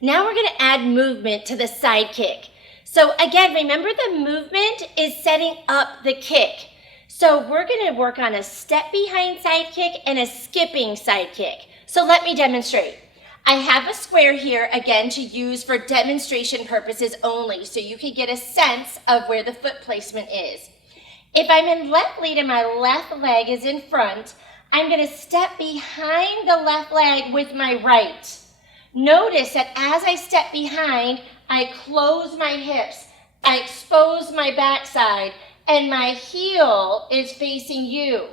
Now we're gonna add movement to the side kick. So again, remember the movement is setting up the kick. So we're gonna work on a step behind side kick and a skipping side kick. So let me demonstrate. I have a square here, again, to use for demonstration purposes only, so you can get a sense of where the foot placement is. If I'm in left lead and my left leg is in front, I'm gonna step behind the left leg with my right. Notice that as I step behind, I close my hips, I expose my backside, and my heel is facing you.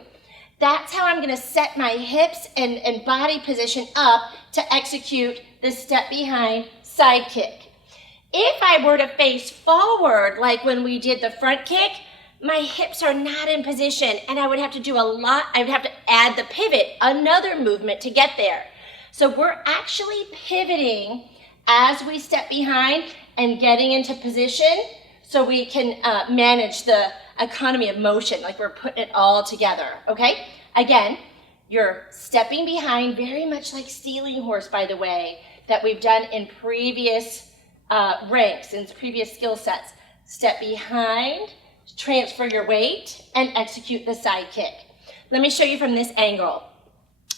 That's how I'm gonna set my hips and body position up to execute the step behind side kick. If I were to face forward, like when we did the front kick, my hips are not in position and I would have to do a lot. I would have to add the pivot, another movement to get there. So we're actually pivoting as we step behind and getting into position so we can manage the economy of motion, like we're putting it all together, okay? Again, you're stepping behind, very much like stealing horse, by the way, that we've done in previous ranks, in previous skill sets. Step behind, transfer your weight, and execute the side kick. Let me show you from this angle.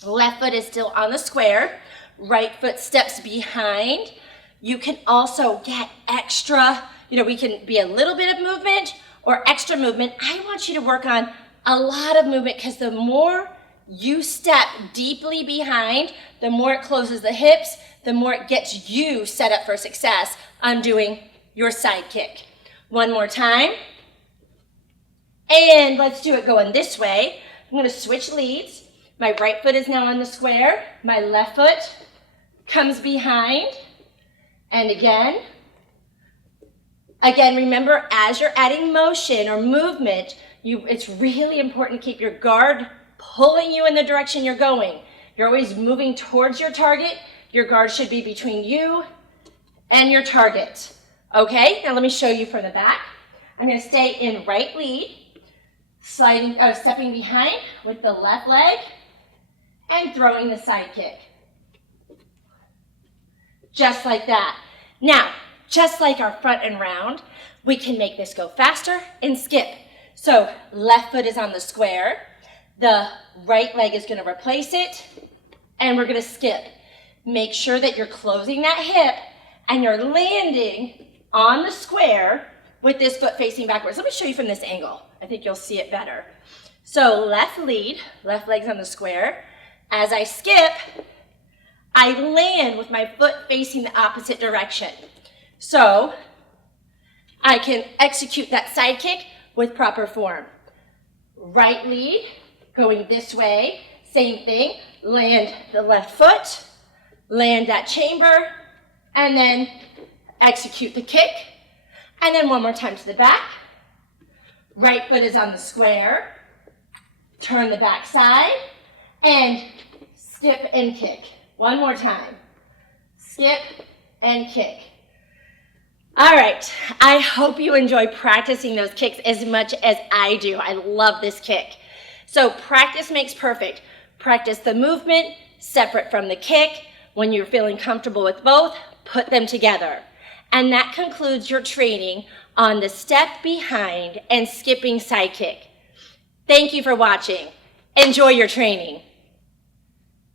Left foot is still on the square, right foot steps behind. You can also get extra, we can be a little bit of movement or extra movement. I want you to work on a lot of movement because the more you step deeply behind, the more it closes the hips, the more it gets you set up for success on doing your side kick. One more time. And let's do it going this way. I'm gonna switch leads. My right foot is now on the square. My left foot comes behind. And again, remember, as you're adding motion or movement, it's really important to keep your guard pulling you in the direction you're going. You're always moving towards your target. Your guard should be between you and your target. Okay, now let me show you from the back. I'm gonna stay in right lead, stepping behind with the left leg and throwing the side kick. Just like that. Now, just like our front and round, we can make this go faster and skip. So left foot is on the square, the right leg is gonna replace it, and we're gonna skip. Make sure that you're closing that hip and you're landing on the square with this foot facing backwards. Let me show you from this angle. I think you'll see it better. So left lead, left leg's on the square. As I skip, I land with my foot facing the opposite direction. So I can execute that side kick with proper form. Right lead, going this way, same thing. Land the left foot, land that chamber, and then execute the kick. And then one more time to the back. Right foot is on the square. Turn the back side and skip and kick. One more time. Skip and kick. All right, I hope you enjoy practicing those kicks as much as I do. I love this kick. So practice makes perfect. Practice the movement separate from the kick. When you're feeling comfortable with both, put them together. And that concludes your training on the step behind and skipping side kick. Thank you for watching. Enjoy your training.